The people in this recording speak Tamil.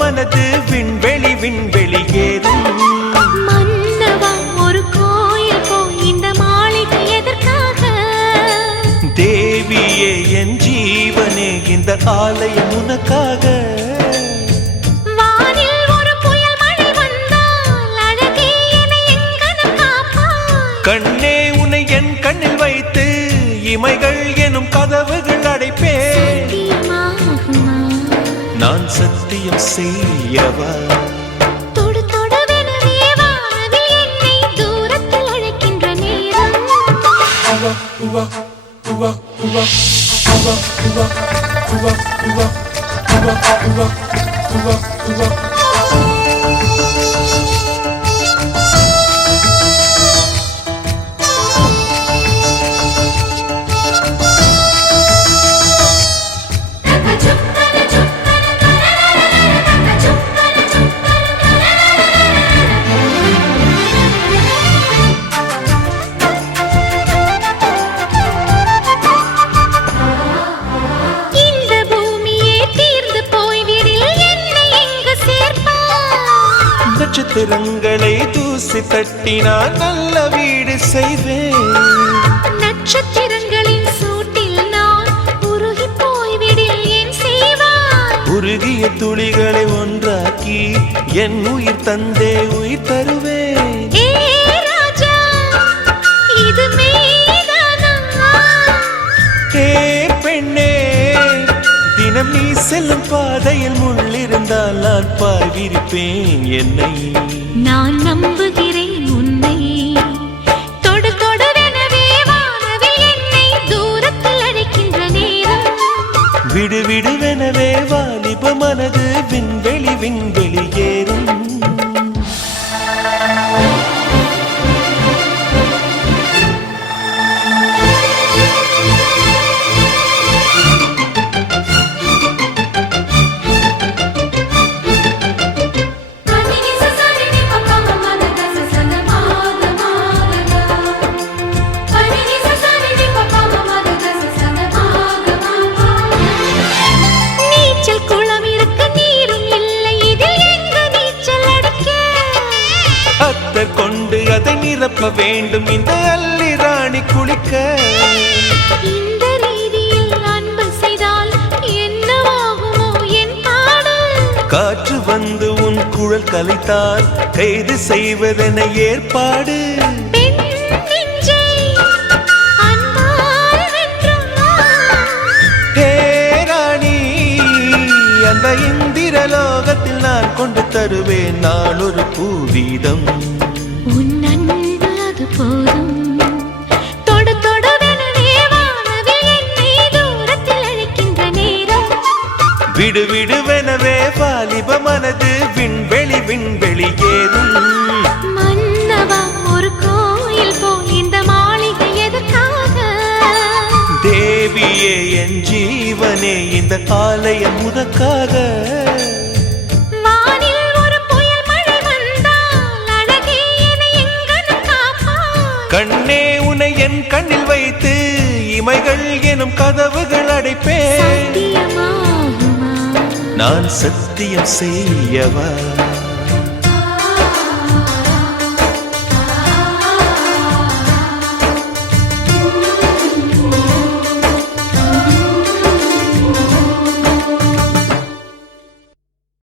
மனது விண்வெளி விண்வெளி ஏறும். மன்னவா ஒரு கோயில் போய் இந்த மாளிகை எதற்காக? தேவியே என் ஜீவனே இந்த ஆலயம் உனக்காக. வானில் ஒரு புயல் மழை வந்தால் அழகே என்னை எங்கனம் காப்பாய். கண்ணே உன்னை என் கண்ணில் வைத்து இமைகள் எனும் கதவுகள் அடைப்பேன். சத்தியமாகுமா? நான் சத்தியம் செய்யவா? தொடு தொடுவெனவே வானவில் என்னை தூரத்தில் அழைக்கின்ற நேரம். இந்த பூமியே தீர்ந்து போய்விடில் என்னை எங்கு சேர்ப்பாய்? நட்சத்திரங்களை தூசி தட்டினால் நல்ல வீடு செய்வேன். நட்சத்திரங்களின் சூட்டில் நான் உருகி போய்விடில் என் செய்வாய்? உருகிய துளிகளை ஒன்றாக்கி என் உயிர் தந்தே உயிர் தருவேன். ஏ ராஜா, இது மெய்தானா? ஏ பெண்ணே, தினம் நீ செல்லும் பாதையில் முள்ளிருந்தால் நான் பாய்விருப்பேன் என்னை. நான் நம்புகிறேன் உன்னை. தொடு தொடுவெனவே வானவில் என்னை தூரத்தில் அழைக்கின்ற நேரம். விடு விடுவெனவே வாலிப மனது விண்வெளி விண்வெளி ஏறும். நீச்சல் குளம் இருக்கு, நீரும் இல்லை, இதில் எங்கு நீச்சல் அடிக்க? அத்தர் கொண்டு அதை நிரப்ப வேண்டும் இந்த அல்லி ராணி குளிக்க. இந்த ரீதியில் அன்பு செய்தால் என்னவாகுமோ என் பாடல்? காற்று வந்து உன் குழல் கலைத்தால் கைது செய்வதென ஏற்பாடு. பெண் நெஞ்சை அன்பால் வென்றாய். ஹே ராணி, அந்த இந்திரலோகத்தில் நான் கொண்டு தருவேன் நான் ஒரு பூவீதம். உன் அன்பு அது போதும். தொடு தொடுவெனவே வானவில் என்னை தூரத்தில் அழைக்கின்ற நேரம். விடு விடுவெனவே வாலிப மனது விண்வெளி விண்வெளி ஏறும். மன்னவா ஒரு கோயில் போய் இந்த மாளிகை எதற்காக? தேவியே என் ஜீவனே இந்த ஆலயம் உனக்காக. வானில் ஒரு புயல் மழை வந்தால் அழகே என்னை எங்கனம் காப்பாய். கண்ணே உன்னை என் கண்ணில் வைத்து இமைகள் எனும் கதவுகள் அடைப்பேன். சத்தியமாகுமா? நான் சத்தியம் செய்யவா?